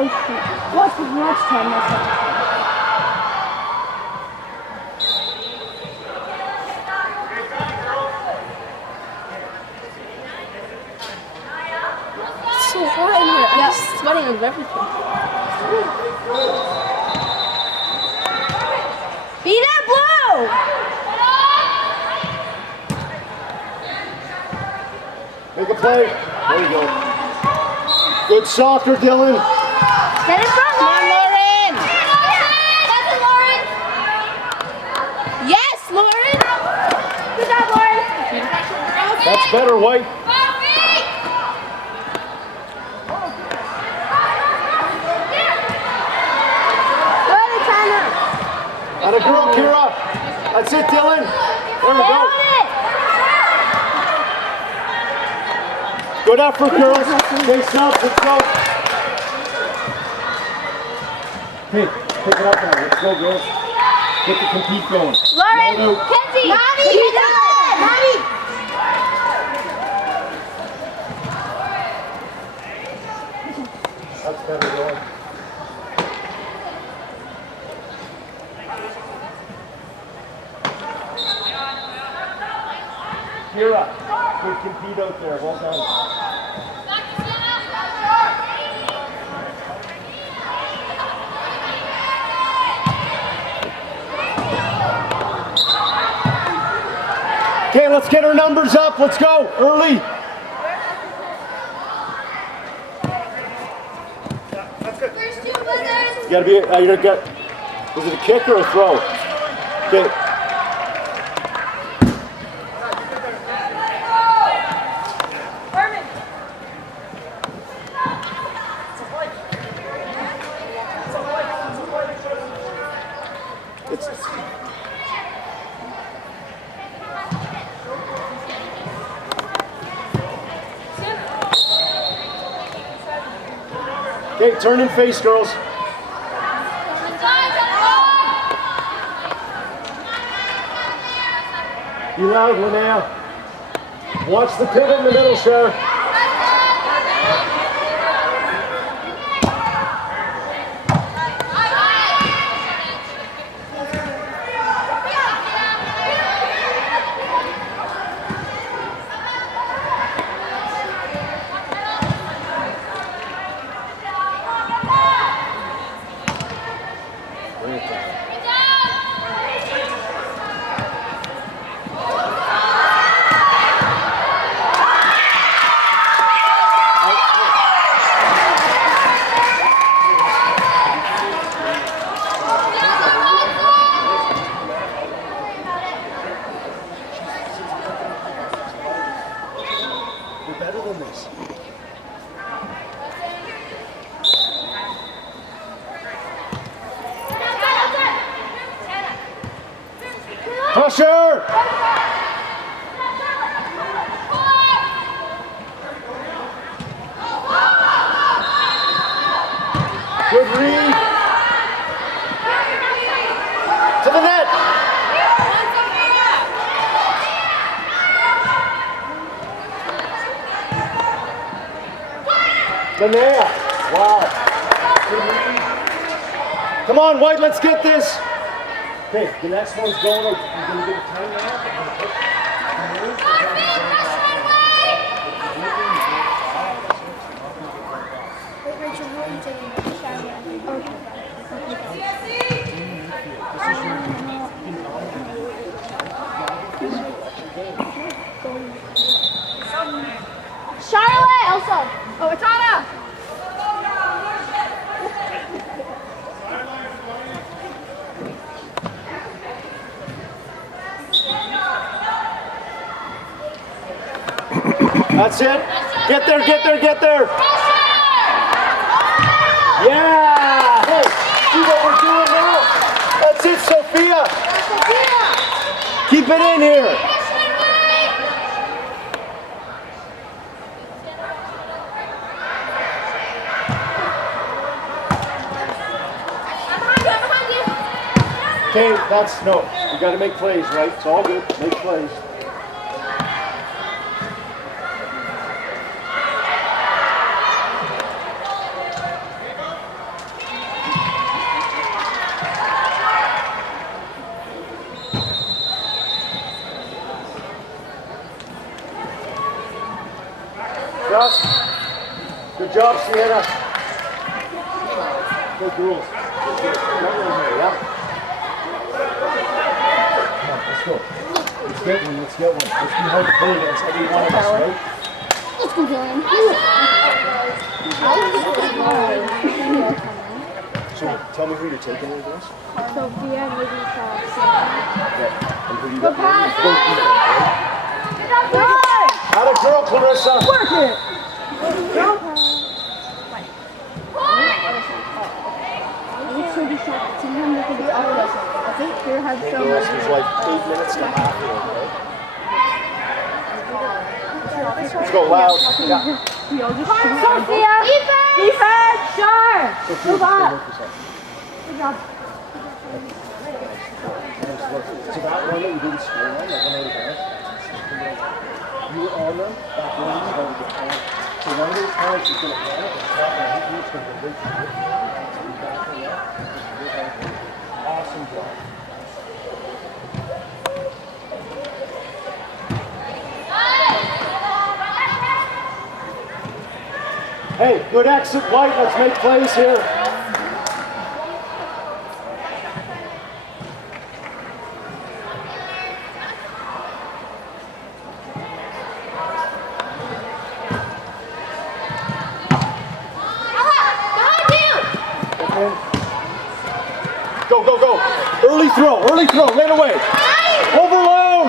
Oh shoot. What's 10? That's 10. It's so hot in here. I'm just sweating out of everything. Be that blue! Make a play. There you go. Good softer, Dylan. Get in front, Lauren! That's it, Lauren! Yes, Lauren! Good job, Lauren! That's better, White. And a girl, Kira. That's it, Dylan. There we go. Good effort, girls. Face up, let's go. Hey, pick it up now. Let's go, girls. Get the compete going. Lauren, Kenzie, Mommy, Mommy. That's better, going. Kira, good compete out there. Well done. Okay, let's get our numbers up. Let's go early. You gotta be. You gotta get. Is it a kick or a throw? Okay. Okay, turn and face, girls. Be loud, Linnea. Watch the pivot in the middle, Cher. Pressure! Good read. To the net. Linnea. Wow. Good read. Come on, White, let's get this. Okay, the next one's going out. You're going to get a timeout. Charlotte, Elsa. Oh, Atana. That's it. Get there, get there, get there. Yeah. Hey, see what we're doing now? That's it, Sophia. Keep it in here. Okay, that's no. You got to make plays, right? It's all good. Make plays. Just. Good job, Sienna. Good girls. Yeah. Come on, let's go. Let's get one. Let's get one. Let's be hard to play against every one of us, right? Let's go, Dylan. So tell me who you're taking with us. Sophia, maybe Sienna. Yeah. And who you got? Good. Out of girl, Clarissa. Work it. I think here has so much. There's like 8 minutes to half here, right? Let's go loud. Yeah. Sophia! Defense! Sure! Move up! Good job. So that one that you didn't score on, that one out of there, you were on them, that one you wanted to get on. So one of those times you're going to panic and stop and hit you, it's going to go right through it. So you back on that. Awesome job. Hey, good exit, White. Let's make plays here. Go, go, go. Early throw, right away. Overload.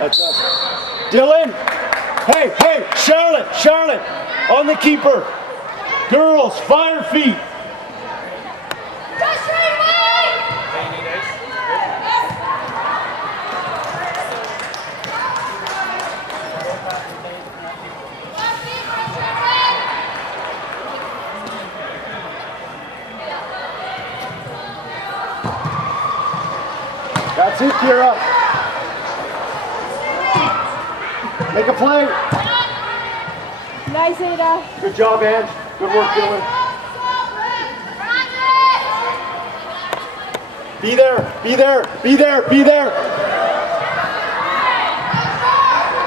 That's us. Dylan. Hey, hey, Charlotte, on the keeper. Girls, fire feet. That's it, Kira. Make a play. Nice, Ada. Good job, Ange. Good work, Dylan. Be there.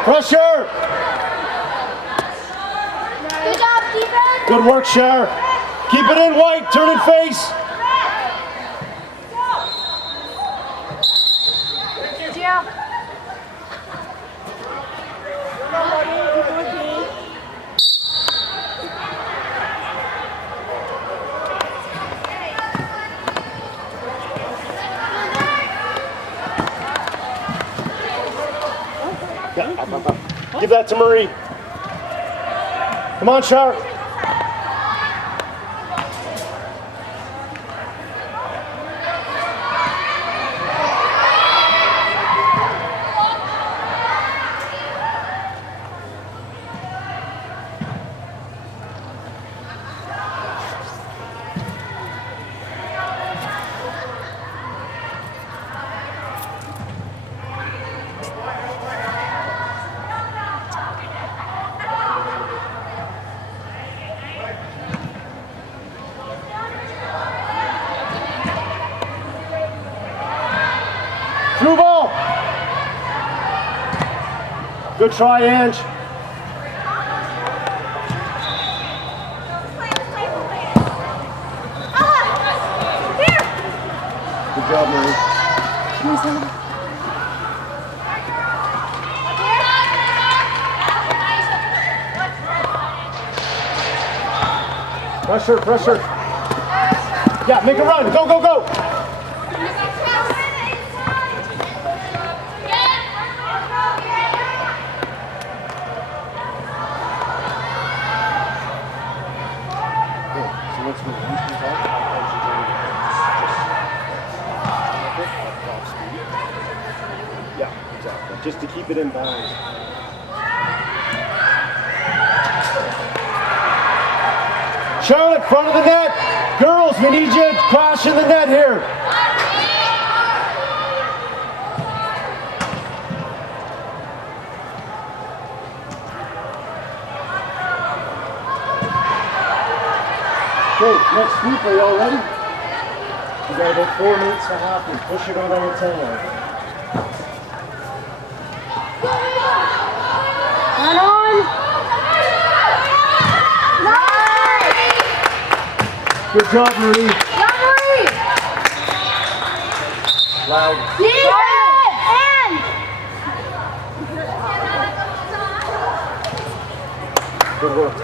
Pressure. Good job, defense. Good work, Shar. Keep it in, White. Turn and face. Up. Give that to Marie. Come on, Shar. Through ball. Good try, Ange. Good job, Marie. Pressure. Yeah, make a run. Go. Yeah, exactly. Just to keep it in bounds. Charlotte, front of the net. Girls, we need you to crash in the net here. Okay, next sweep, are you all ready? You got about 4 minutes to half and push it on the 10 line. Good job, Marie. Go, Marie. Loud. Defense.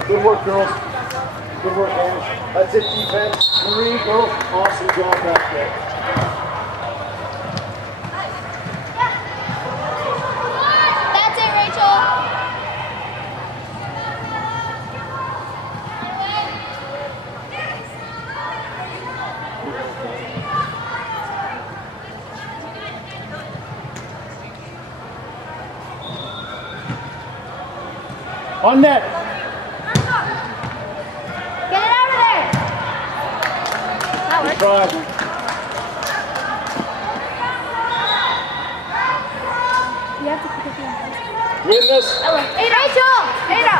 Good work, girls. Good work, guys. That's it, defense. Marie, girls, awesome job back there. That's it, Rachel. On net. Get it out of there. That Good worked. try. You have to pick up your Win this. Rachel! Ada!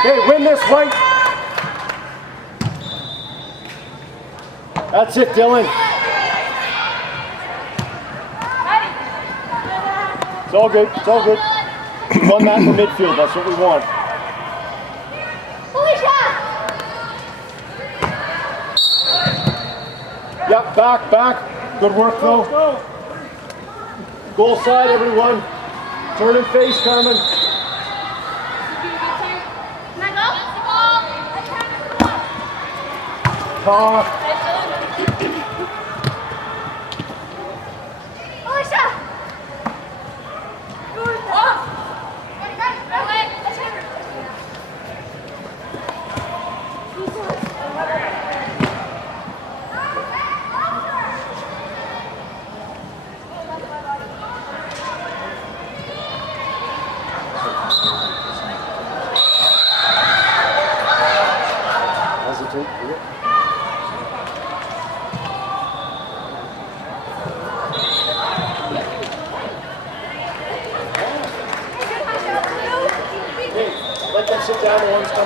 Okay, win this, White. That's it, Dylan. It's all good. It's all good. We won that in the midfield. That's what we want. Yep, back. Good work, though. Goal side, everyone. Turn and face, Carmen. Talk. Let them sit down the ones coming.